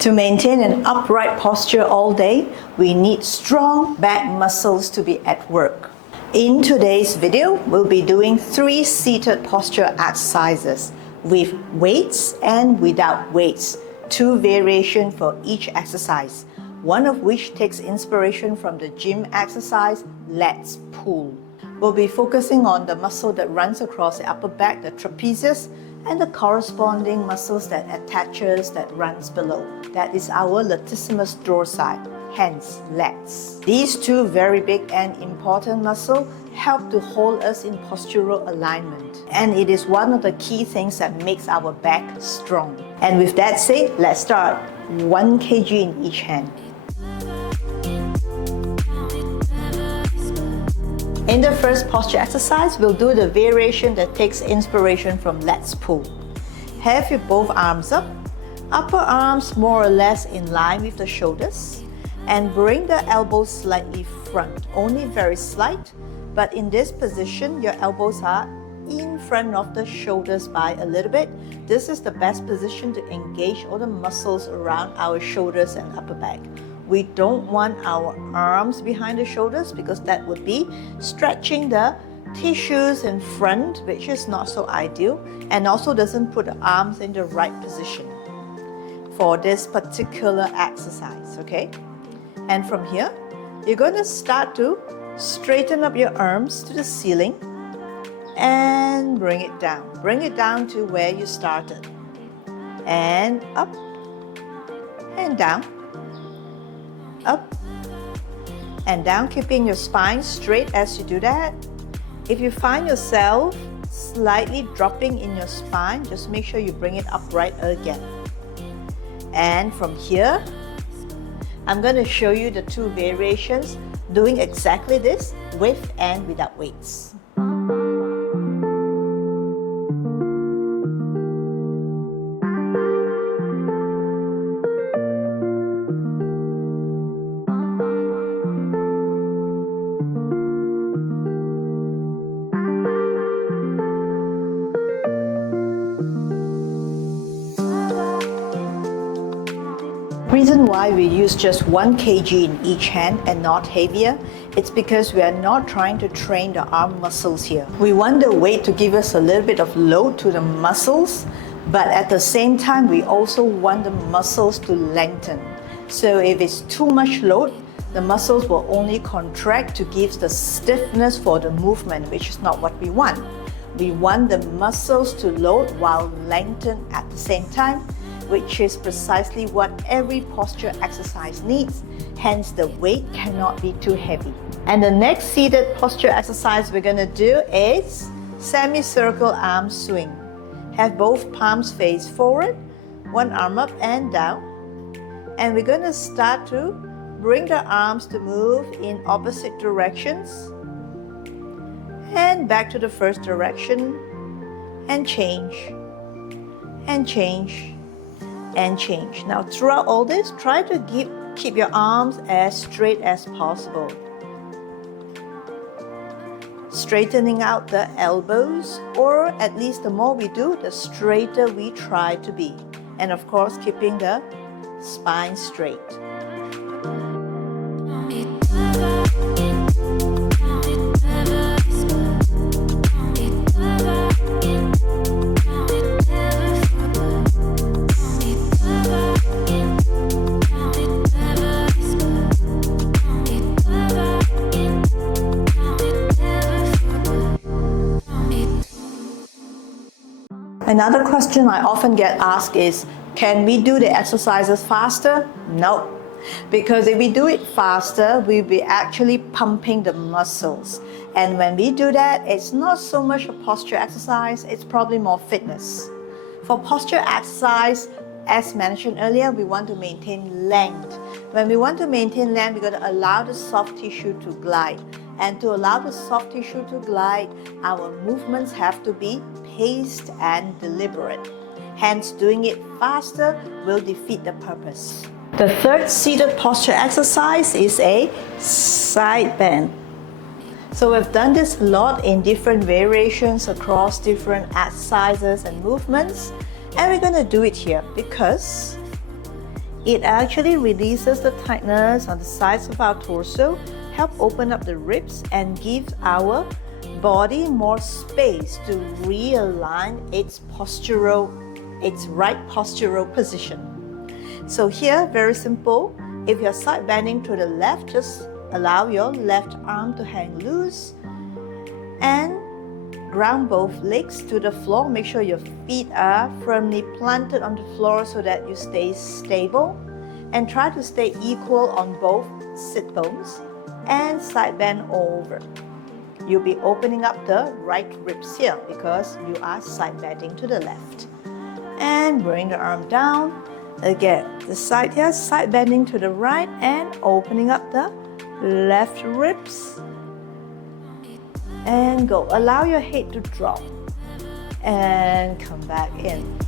To maintain an upright posture all day, we need strong back muscles to be at work. In today's video, we'll be doing 3 seated posture exercises with weights and without weights, 2 variations for each exercise, one of which takes inspiration from the gym exercise, Let's Pull. We'll be focusing on the muscle that runs across the upper back, the trapezius, and the corresponding muscles that attaches that runs below. That is our latissimus dorsi, hence lats. These 2 very big and important muscles help to hold us in postural alignment. And it is one of the key things that makes our back strong. And with that said, let's start. 1 kg in each hand. In the first posture exercise, we'll do the variation that takes inspiration from Let's Pull. Have your both arms up, upper arms more or less in line with the shoulders, and bring the elbows slightly front, only very slight, but in this position, your elbows are in front of the shoulders by a little bit. This is the best position to engage all the muscles around our shoulders and upper back. We don't want our arms behind the shoulders because that would be stretching the tissues in front, which is not so ideal, and also doesn't put the arms in the right position for this particular exercise, okay? And from here, you're going to start to straighten up your arms to the ceiling and bring it down. Bring it down to where you started. And up and down. Up and down, keeping your spine straight as you do that. If you find yourself slightly dropping in your spine, just make sure you bring it upright again. And from here, I'm going to show you the 2 variations doing exactly this with and without weights. Reason why we use just 1 kg in each hand and not heavier, it's because we are not trying to train the arm muscles here. We want the weight to give us a little bit of load to the muscles, but at the same time, we also want the muscles to lengthen. So if it's too much load, the muscles will only contract to give the stiffness for the movement, which is not what we want. We want the muscles to load while lengthen at the same time, which is precisely what every posture exercise needs. Hence, the weight cannot be too heavy. And the next seated posture exercise we're going to do is semicircle arm swing. Have both palms face forward, one arm up and down. And we're going to start to bring the arms to move in opposite directions. And back to the first direction. And change. And change. And change. Now throughout all this, try to keep your arms as straight as possible. Straightening out the elbows, or at least the more we do, the straighter we try to be. And of course, keeping the spine straight. Another question I often get asked is, can we do the exercises faster? No, because if we do it faster, we'll be actually pumping the muscles. And when we do that, it's not so much a posture exercise, it's probably more fitness. For posture exercise, as mentioned earlier, we want to maintain length. When we want to maintain length, we're going to allow the soft tissue to glide. And to allow the soft tissue to glide, our movements have to be paced and deliberate. Hence, doing it faster will defeat the purpose. The third seated posture exercise is a side bend. So we've done this a lot in different variations across different exercises and movements, and we're going to do it here because It actually releases the tightness on the sides of our torso, help open up the ribs and gives our body more space to realign its right postural position. So here, very simple. If you're side bending to the left, just allow your left arm to hang loose and ground both legs to the floor. Make sure your feet are firmly planted on the floor so that you stay stable, and try to stay equal on both sit bones and side bend over. You'll be opening up the right ribs here because you are side bending to the left. And bring the arm down. Again, the side here, side bending to the right and opening up the left ribs. And go. Allow your head to drop and come back in.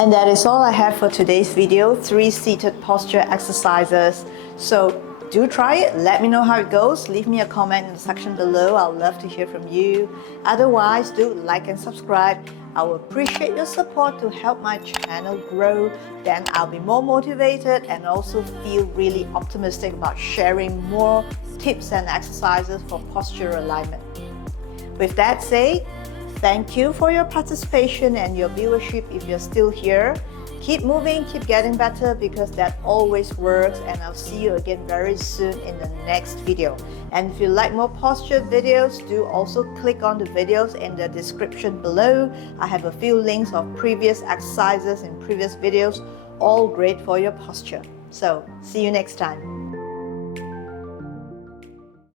And that is all I have for today's video, 3 seated posture exercises. So do try it, let me know how it goes, leave me a comment in the section below, I'd love to hear from you. Otherwise, do like and subscribe. I will appreciate your support to help my channel grow. Then I'll be more motivated and also feel really optimistic about sharing more tips and exercises for posture alignment. With that said, thank you for your participation and your viewership if you're still here. Keep moving, keep getting better because that always works, and I'll see you again very soon in the next video. And if you like more posture videos, do also click on the videos in the description below. I have a few links of previous exercises and previous videos, all great for your posture. So, see you next time.